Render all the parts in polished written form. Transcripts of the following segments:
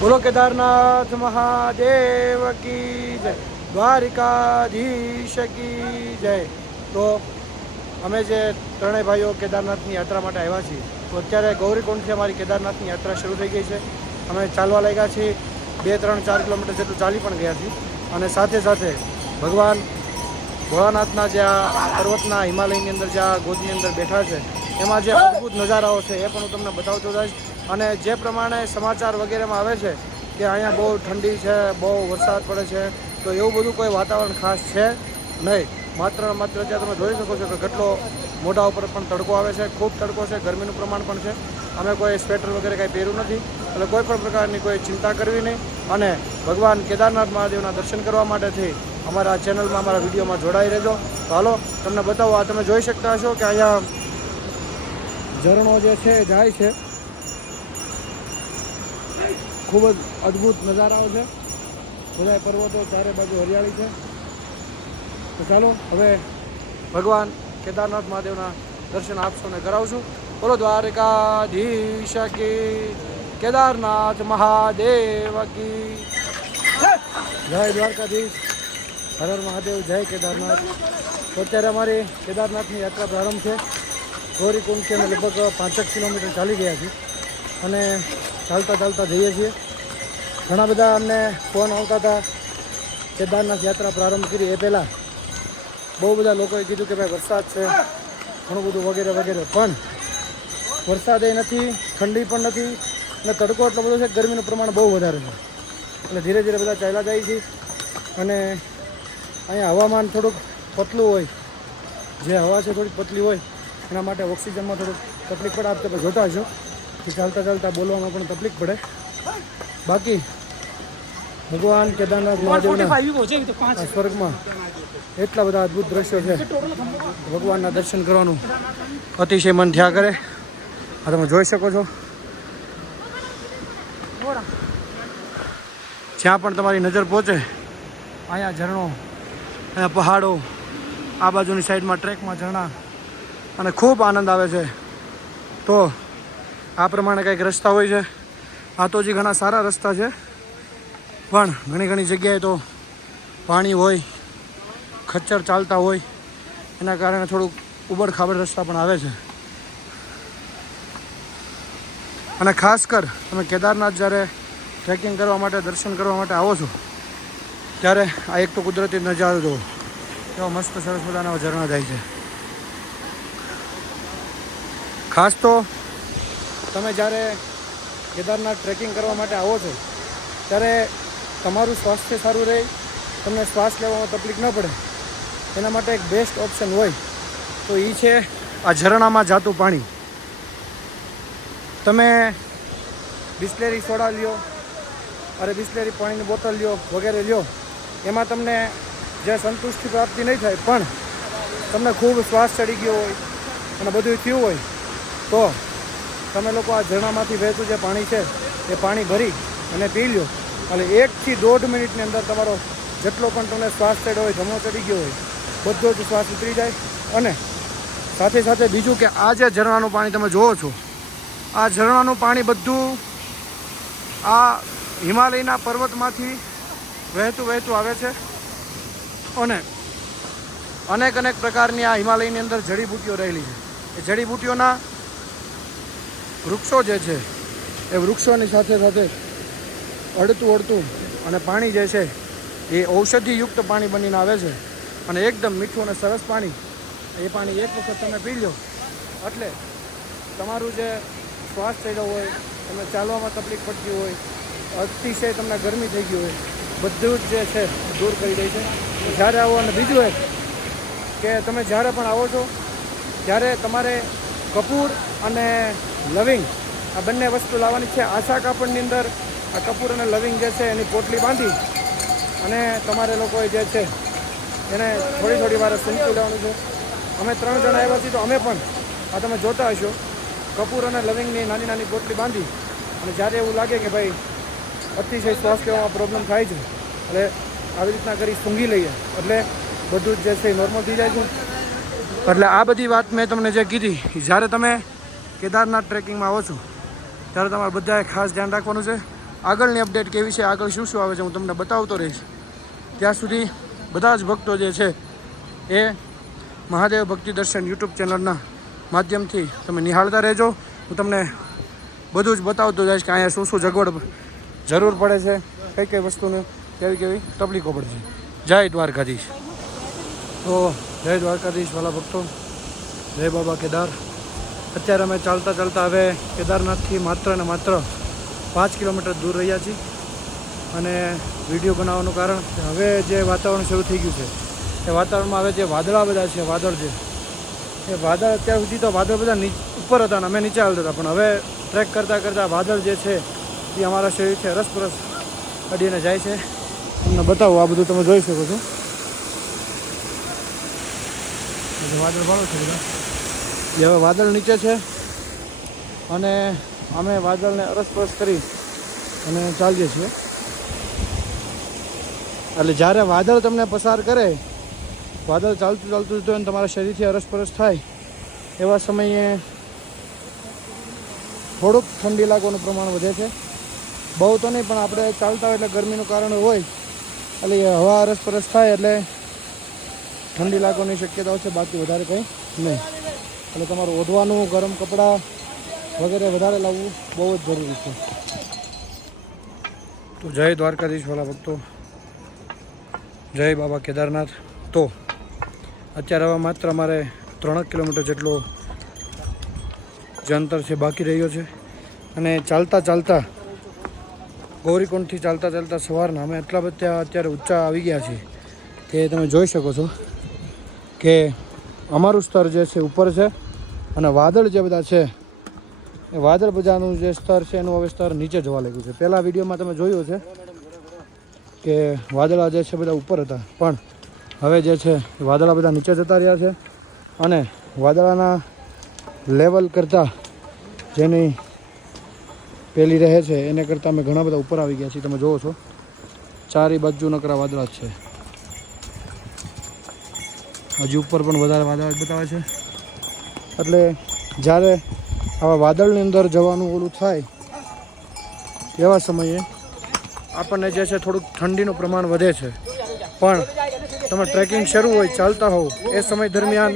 બોલો કેદારનાથ મહાદેવ કી જય, દ્વારિકાધીશ કી જય। તો અમે જે ત્રણેય ભાઈઓ કેદારનાથની યાત્રા માટે આવ્યા છીએ, તો અત્યારે ગૌરીકુંડથી અમારી કેદારનાથની યાત્રા શરૂ થઈ ગઈ છે। અમે ચાલવા લાગ્યા છીએ, 2-3-4 કિલોમીટર જેટલું ચાલી પણ ગયા છીએ। અને સાથે સાથે ભગવાન ભોળાનાથના જે આ પર્વતના હિમાલયની અંદર જે આ ગોદની અંદર બેઠા છે, એમાં જે અદ્ભુત નજારાઓ છે એ પણ હું તમને બતાવતો જઈશ। અને જે પ્રમાણે સમાચાર વગેરેમાં આવે છે કે અહીંયા બહુ ઠંડી છે, બહુ વરસાદ પડે છે, તો એવું બધું કોઈ વાતાવરણ ખાસ છે નહીં। માત્ર અત્યારે તમે જોઈ શકો છો કે કેટલો મોઢા ઉપર પણ તડકો આવે છે, ખૂબ તડકો છે, ગરમીનું પ્રમાણ પણ છે। અમે કોઈ સ્વેટર વગેરે કાંઈ પહેર્યું નથી, એટલે કોઈ પણ પ્રકારની કોઈ ચિંતા કરવી નહીં। અને ભગવાન કેદારનાથ મહાદેવના દર્શન કરવા માટેથી અમારા ચેનલમાં, અમારા વિડીયોમાં જોડાઈ રહેજો। તો હાલો તમને બતાવો, આ તમે જોઈ શકતા હશો કે અહીંયા ઝરણો જે છે એ જાય છે, ખૂબ જ અદ્ભુત નજારાઓ છે, બધા પર્વતો ચારે બાજુ હરિયાળી છે। તો ચાલો હવે ભગવાન કેદારનાથ મહાદેવના દર્શન આપ સૌને કરાવશું। બોલો દ્વારકાધીશ કી, કેદારનાથ મહાદેવ કી જય। દ્વારકાધીશ, હર હર મહાદેવ, જય કેદારનાથ। તો અત્યારે અમારી કેદારનાથની યાત્રા પ્રારંભ છે। ગૌરીકુંડથી અમે લગભગ 5 કિલોમીટર ચાલી ગયા છીએ અને ચાલતા ચાલતા જઈએ છીએ। ઘણા બધા અમને ફોન આવતા હતા કેદારનાથ યાત્રા પ્રારંભ કરી એ પહેલાં। બહુ બધા લોકોએ કીધું કે ભાઈ વરસાદ છે, ઘણું બધું વગેરે વગેરે, પણ વરસાદ એ નથી, ઠંડી પણ નથી, અને તડકો એટલો બધો છે, ગરમીનું પ્રમાણ બહુ વધારે છે। એટલે ધીરે ધીરે બધા ચાલ્યા જાય છે। અને અહીંયા હવામાન થોડુંક પતલું હોય, જે હવા છે થોડીક પતલી હોય, એના માટે ઓક્સિજનમાં થોડુંક તકલીફ પડે। આપ તમે જોતા હશો કે ચાલતા ચાલતા બોલવામાં પણ તકલીફ પડે। બાકી ભગવાન કેદારનાથ મહાદેવના સ્વર્ગમાં એટલા બધા અદ્ભુત દ્રશ્યો છે, ભગવાનના દર્શન કરવાનું અતિશય મન થયા કરે। આ તમે જોઈ શકો છો, જ્યાં પણ તમારી નજર પહોંચે અહીંયા ઝરણો, અહીંયા પહાડો, આ બાજુની સાઈડમાં ટ્રેકમાં ઝરણા, અને ખૂબ આનંદ આવે છે। તો આ પ્રમાણે કંઈક રસ્તા હોય છે। આ તો હજી ઘણા સારા રસ્તા છે, પણ ઘણી જગ્યાએ તો પાણી હોય, ખચ્ચર ચાલતા હોય, એના કારણે થોડુંક ઉબડ ખાબડ રસ્તા પણ આવે છે। અને ખાસ કર તમે કેદારનાથ જ્યારે ટ્રેકિંગ કરવા માટે, દર્શન કરવા માટે આવો છો, ત્યારે આ એક તો કુદરતી નજારો જુઓ, એવા મસ્ત સરસ મજાના ઝરણા જાય છે। ખાસ તો તમે જ્યારે કેદારનાથ ટ્રેકિંગ કરવા માટે આવો છો, ત્યારે તમારું સ્વાસ્થ્ય સારું રહે, તમને શ્વાસ લેવામાં તકલીફ ન પડે, એના માટે એક બેસ્ટ ઓપ્શન હોય તો એ છે આ ઝરણામાં જાતું પાણી। તમે બિસ્લેરી સોડા લ્યો, અરે બિસ્લેરી પાણીની બોટલ લ્યો, વગેરે લ્યો, એમાં તમને જે સંતુષ્ટિ પ્રાપ્તિ નહીં થાય, પણ તમને ખૂબ શ્વાસ ચડી ગયો હોય અને બધું થયું હોય, તો તમે લોકો આ ઝરણામાંથી વહેતું જે પાણી છે એ પાણી ભરી અને પી લ્યો, એટલે 1 થી 1.5 મિનિટની અંદર તમારો જેટલો પણ તમને શ્વાસ ચડ્યો હોય, ધમો ચડી ગયો હોય, બધો જ શ્વાસ ઉતરી જાય। અને સાથે સાથે બીજું કે આ જે ઝરણાનું પાણી તમે જુઓ છો, આ ઝરણાનું પાણી બધું આ હિમાલયના પર્વતમાંથી વહેતું આવે છે। અને અનેક પ્રકારની આ હિમાલયની અંદર જડીબુટ્ટીઓ રહેલી છે। એ જડીબુટ્ટીઓના વૃક્ષો જે છે એ વૃક્ષોની સાથે સાથે અડતું અને પાણી જે છે એ ઔષધિયુક્ત પાણી બનીને આવે છે, અને એકદમ મીઠું અને સરસ પાણી। એ પાણી એક વખત તમે પી લો એટલે તમારું જે શ્વાસ ચડ્યો હોય, તમને ચાલવામાં તકલીફ પડતી હોય, અતિશય તમને ગરમી થઈ ગઈ હોય, બધું જ જે છે દૂર કરી દે છે જ્યારે આવો। અને બીજું એક કે તમે જ્યારે પણ આવો છો ત્યારે તમારે કપૂર અને લવિંગ આ બંને વસ્તુ લાવવાની છે। આશા કાપડની અંદર આ કપૂર અને લવિંગ જે છે એની પોટલી બાંધી અને તમારે લોકોએ જે છે એને થોડી વાર સૂંઘી લેવાનું છે। અમે 3 જણા આવ્યા છીએ, તો અમે પણ આ તમે જોતા હશો કપૂર અને લવિંગની નાની પોટલી બાંધી, અને જ્યારે એવું લાગે કે ભાઈ અતિશય શ્વાસ લેવામાં પ્રોબ્લેમ થાય છે, એટલે આવી રીતના કરી સૂંઘી લઈએ, એટલે બધું જ જે છે નોર્મલ થઈ જાય છે। એટલે આ બધી વાત મેં તમને જે કીધી, જ્યારે તમે કેદારનાથ ટ્રેકિંગમાં આવો છો ત્યારે તમારે બધાએ ખાસ ધ્યાન રાખવાનું છે આગળની અપડેટ કેવી છે, આગળ શું શું આવે છે હું તમને બતાવતો રહીશ. ત્યાં સુધી બધા જ ભક્તો જે છે એ મહાદેવ ભક્તિ દર્શન યુટ્યુબ ચેનલના માધ્યમથી તમે નિહાળતા રહેજો. હું તમને બધું જ બતાવતો જઈશ કે અહીંયા શું શું સગવડ જરૂર પડે છે, કઈ કઈ વસ્તુને કેવી કેવી તકલીફો પડે છે. જય દ્વારકાધીશ. તો જય દ્વારકાધીશ વાલા ભક્તો, જય બાબા કેદાર. અત્યારે અમે ચાલતા ચાલતા હવે કેદારનાથથી માત્ર ને માત્ર 5 કિલોમીટર દૂર રહ્યા છીએ. અને વિડીયો બનાવવાનું કારણ કે હવે જે વાતાવરણ શરૂ થઈ ગયું છે એ વાતાવરણમાં હવે જે વાદળા બધા છે, વાદળ જે એ વાદળ અત્યાર સુધી તો વાદળ બધા ઉપર હતા ને અમે નીચે આવતા હતા, પણ હવે ટ્રેક કરતાં કરતાં વાદળ જે છે એ અમારા શરીરથી અરસપરસ અડીને જાય છે. તમને બતાવો, આ બધું તમે જોઈ શકો છો. વાદળ વાળો છે બધા, જે હવે વાદળ નીચે છે અને અમે વાદળને અરસપરસ કરી અને ચાલીએ છીએ. એટલે જ્યારે વાદળ તમને પસાર કરે, વાદળ ચાલતું ચાલતું જતું હોય તમારા શરીરથી અરસપરસ થાય એવા સમયે થોડુંક ઠંડી લાગવાનું પ્રમાણ વધે છે. બહુ તો નહીં, પણ આપણે ચાલતા હોય એટલે ગરમીનું કારણ હોય એટલે હવા અરસપરસ થાય એટલે ઠંડી લાગવાની શક્યતાઓ છે, બાકી વધારે કંઈ નહીં. એટલે તમારું ઓઢવાનું, ગરમ કપડાં વગેરે વધારે લાવવું બહુ જ જરૂરી છે. તો જય દ્વારકાધીશ વાલા ભક્તો, જય બાબા કેદારનાથ. તો અત્યારે હવે માત્ર અમારે 3 કિલોમીટર જેટલો જે અંતર છે બાકી રહ્યો છે. અને ચાલતા ચાલતા ગૌરીકુંડથી ચાલતા ચાલતા સવારના અમે એટલા બધા અત્યારે ઊંચા આવી ગયા છીએ કે તમે જોઈ શકો છો કે અમારું સ્તર જે છે ઉપર છે અને વાદળ જે બધા છે એ વાદળ બધાનું જે સ્તર છે એનું હવે સ્તર નીચે જવા લાગ્યું છે. પહેલાં વિડીયોમાં તમે જોયું છે કે વાદળા જે છે બધા ઉપર હતા, પણ હવે જે છે એ વાદળા બધા નીચે જતા રહ્યા છે. અને વાદળાના લેવલ કરતાં જેની પેલી રહે છે એને કરતાં અમે ઘણા બધા ઉપર આવી ગયા છીએ. તમે જુઓ છો ચારે બાજુ નકરા વાદળા જ છે. હજી ઉપર પણ વધારે વાદળા જ બતાવે છે. એટલે જ્યારે આવા વાદળની અંદર જવાનું ઓલું થાય એવા સમયે આપણને જે છે થોડુંક ઠંડીનું પ્રમાણ વધે છે. પણ તમે ટ્રેકિંગ શરૂ હોય, ચાલતા હોવ એ સમય દરમિયાન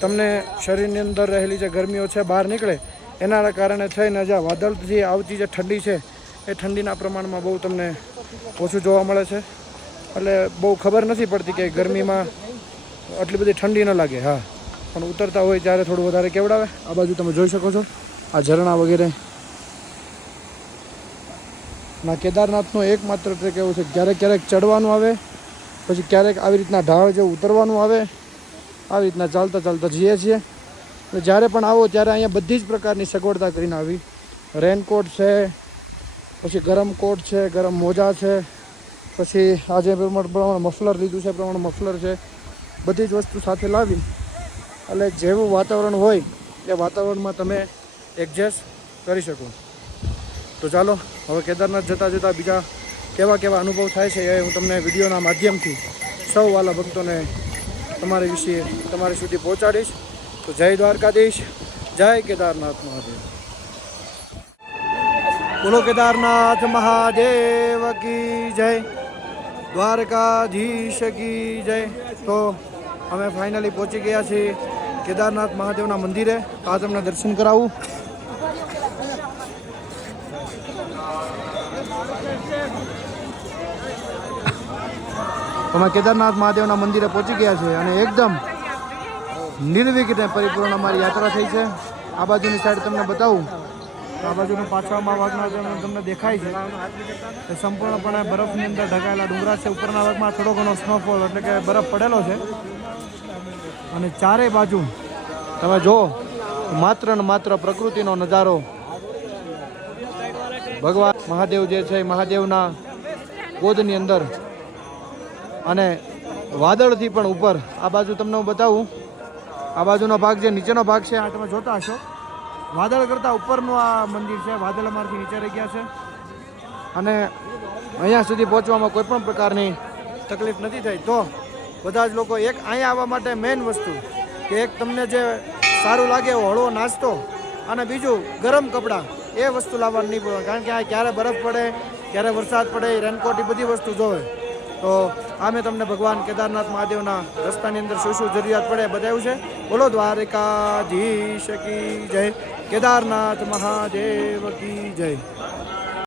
તમને શરીરની અંદર રહેલી જે ગરમીઓ છે બહાર નીકળે, એના કારણે થઈને જે વાદળથી આવતી જે ઠંડી છે એ ઠંડીના પ્રમાણમાં બહુ તમને ઓછું જોવા મળે છે. એટલે બહુ ખબર નથી પડતી કે ગરમીમાં આટલી બધી ઠંડી ન લાગે. હા, પણ ઉતરતા હોય ત્યારે થોડું વધારે કેવડાવે. આ બાજુ તમે જોઈ શકો છો આ ઝરણા વગેરે. ના કેદારનાથનો એકમાત્ર ટ્રેક એવો છે, ક્યારેક ક્યારેક ચડવાનું આવે, પછી ક્યારેક આવી રીતના ઢાળ જેવું ઉતરવાનું આવે. આવી રીતના ચાલતા ચાલતા જઈએ છીએ. એટલે જ્યારે પણ આવો ત્યારે અહીંયા બધી જ પ્રકારની સગવડતા કરીને આવી. રેનકોટ છે, પછી ગરમ કોટ છે, ગરમ મોજા છે, પછી આજે પ્રમાણે મફલર લીધું છે, પ્રમાણે મફલર છે, બધી જ વસ્તુ સાથે લાવી એટલે જેવું વાતાવરણ હોય એ વાતાવરણમાં તમે એડજસ્ટ કરી શકો. તો ચાલો હવે કેદારનાથ જતાં જતાં બીજા કેવા કેવા અનુભવ થાય છે એ હું તમને વિડીયોના માધ્યમથી સૌ વાલા ભક્તોને તમારી વિશે તમારી સુધી પહોંચાડીશ. તો જય દ્વારકાધીશ, જય કેદારનાથ મહાદેવ. બોલો કેદારનાથ મહાદેવ કી જય, દ્વારકાધીશ કી જય. તો અમે ફાઇનલી પહોંચી ગયા છીએ કેદારનાથ મહાદેવના મંદિરે. આ તમને દર્શન કરાવું. અમે કેદારનાથ મહાદેવના મંદિરે પહોંચી ગયા છે અને એકદમ નિર્વિઘ્ને પરિપૂર્ણ અમારી યાત્રા થઈ છે. આ બાજુની સાઈડ તમને બતાવું, આ બાજુનું પાછળમાં ભાગમાં તમને દેખાય છે એ સંપૂર્ણપણે બરફની અંદર ઢંકાયેલા ડુંગરા છે. ઉપરના ભાગમાં થોડો ઘણો સ્નોફોલ એટલે કે બરફ પડેલો છે. અને ચારેય બાજુ તમે જુઓ માત્ર ને માત્ર પ્રકૃતિનો નજારો. ભગવાન મહાદેવ જે છે મહાદેવના ગોદની અંદર અને વાદળથી પણ ઉપર. આ બાજુ તમને હું બતાવું, આ બાજુનો ભાગ જે નીચેનો ભાગ છે આ તમે જોતા હશો, વાદળ કરતાં ઉપરનું આ મંદિર છે. વાદળ અમારથી નીચે રહી ગયા છે અને અહીંયા સુધી પહોંચવામાં કોઈ પણ પ્રકારની તકલીફ નથી થઈ. તો બધા જ લોકો એક અહીંયા આવવા માટે મેઇન વસ્તુ કે એક તમને જે સારું લાગે એવો હળવો નાસ્તો અને બીજું ગરમ કપડાં એ વસ્તુ લાવવાની નહીં પડે, કારણ કે આ ક્યારે બરફ પડે ક્યારે વરસાદ પડે, રેનકોટ એ બધી વસ્તુ જોવે. તો આમે તમને ભગવાન કેદારનાથ મહાદેવના રસ્તાની અંદર શું શું જરૂરિયાત પડે બતાવ્યું છે. બોલો દ્વારકાધીશ કી જય, કેદારનાથ મહાદેવ કી જય.